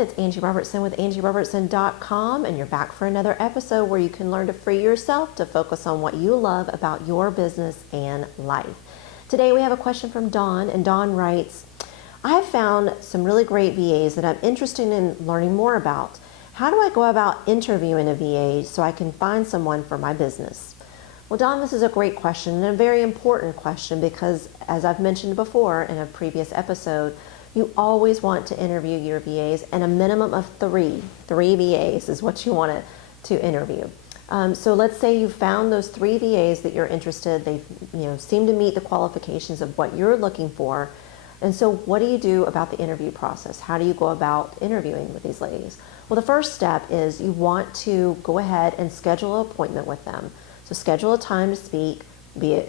It's Angie Robertson with AngieRobertson.com, and you're back for another episode where you can learn to free yourself to focus on what you love about your business and life. Today we have a question from Dawn, and Dawn writes, I have found some really great VAs that I'm interested in learning more about. How do I go about interviewing a VA so I can find someone for my business? Well, Dawn, this is a great question and a very important question because, as I've mentioned before in a previous episode, you always want to interview your VAs, and a minimum of three VAs is what you want to interview. So let's say you found those 3 VAs that you're interested. They seem to meet the qualifications of what you're looking for. And so what do you do about the interview process? How do you go about interviewing with these ladies? Well, the first step is you want to go ahead and schedule an appointment with them. So schedule a time to speak.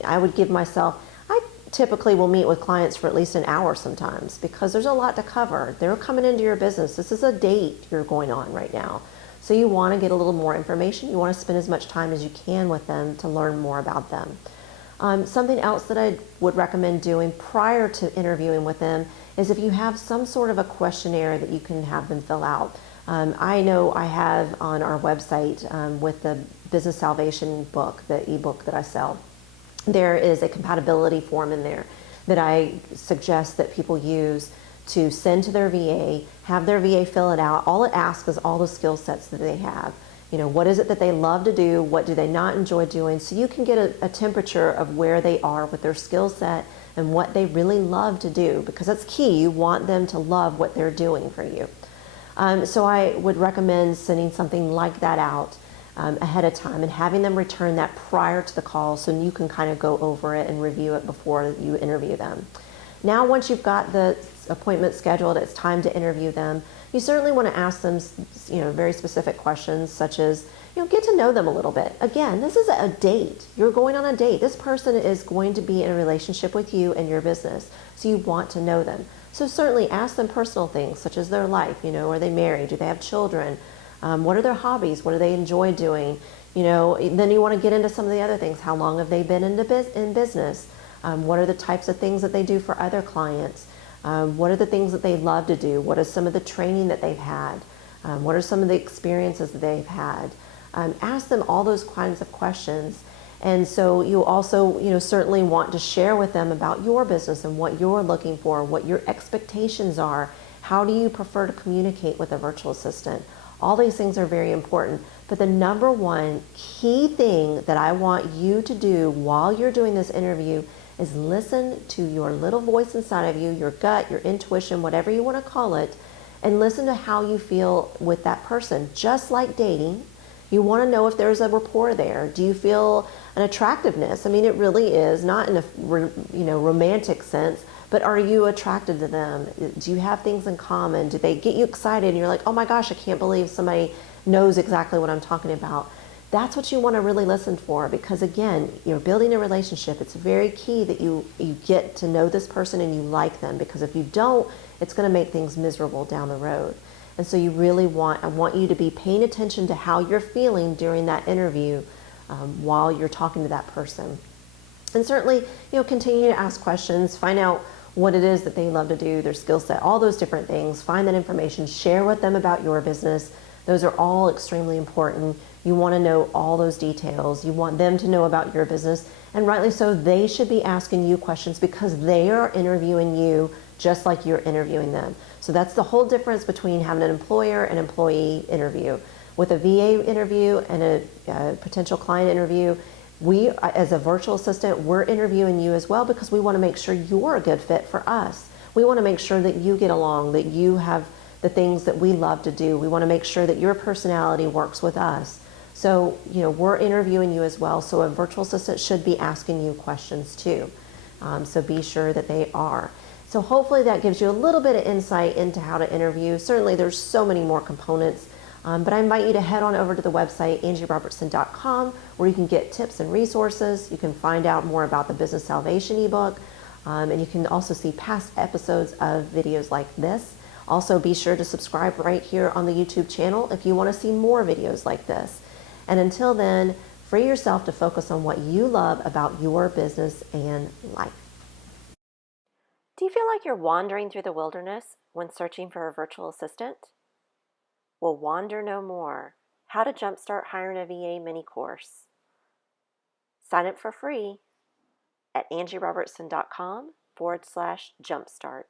I would give myself, I typically will meet with clients for at least an hour sometimes because there's a lot to cover. They're coming into your business. This is a date you're going on right now. So you want to get a little more information. You want to spend as much time as you can with them to learn more about them. Something else that I would recommend doing prior to interviewing with them is if you have some sort of a questionnaire that you can have them fill out. I know I have on our website with the Business Salvation book, the ebook that I sell, there is a compatibility form in there that I suggest that people use to send to their VA, have their VA fill it out. All it asks is all the skill sets that they have. What is it that they love to do? What do they not enjoy doing? So you can get a temperature of where they are with their skill set and what they really love to do, because that's key. You want them to love what they're doing for you. So I would recommend sending something like that out ahead of time and having them return that prior to the call so you can kind of go over it and review it before you interview them. Now, once you've got the appointment scheduled, it's time to interview them. You certainly want to ask them, very specific questions such as, get to know them a little bit. Again, this is a date. You're going on a date. This person is going to be in a relationship with you and your business, so you want to know them. So certainly ask them personal things such as their life. Are they married? Do they have children? What are their hobbies? What do they enjoy doing? Then you want to get into some of the other things. How long have they been in business? What are the types of things that they do for other clients? What are the things that they love to do? What is some of the training that they've had? What are some of the experiences that they've had? Ask them all those kinds of questions. And so you also, certainly want to share with them about your business and what you're looking for, what your expectations are. How do you prefer to communicate with a virtual assistant? All these things are very important. But the number one key thing that I want you to do while you're doing this interview is listen to your little voice inside of you, your gut, your intuition, whatever you want to call it, and listen to how you feel with that person. Just like dating, you want to know if there's a rapport there. Do you feel an attractiveness? I mean, it really is, not in a romantic sense, but are you attracted to them? Do you have things in common? Do they get you excited and you're like, oh my gosh, I can't believe somebody knows exactly what I'm talking about? That's what you want to really listen for, because again, you're building a relationship. It's very key that you get to know this person and you like them, because if you don't, it's going to make things miserable down the road. And so you really I want you to be paying attention to how you're feeling during that interview while you're talking to that person. And certainly, continue to ask questions, find out what it is that they love to do, their skill set, all those different things. Find that information, share with them about your business. Those are all extremely important. You want to know all those details. You want them to know about your business, and rightly so, they should be asking you questions because they are interviewing you just like you're interviewing them. So that's the whole difference between having an employer and employee interview. With a VA interview and a potential client interview, we, as a virtual assistant, we're interviewing you as well because we want to make sure you're a good fit for us. We want to make sure that you get along, that you have the things that we love to do. We want to make sure that your personality works with us. So, we're interviewing you as well. So a virtual assistant should be asking you questions too. So be sure that they are. So hopefully that gives you a little bit of insight into how to interview. Certainly there's so many more components, but I invite you to head on over to the website, AngieRobertson.com, where you can get tips and resources. You can find out more about the Business Salvation ebook, and you can also see past episodes of videos like this. Also, be sure to subscribe right here on the YouTube channel if you want to see more videos like this. And until then, free yourself to focus on what you love about your business and life. Do you feel like you're wandering through the wilderness when searching for a virtual assistant? will wander no more. How to Jumpstart Hiring a VA mini course. Sign up for free at angierobertson.com/jumpstart.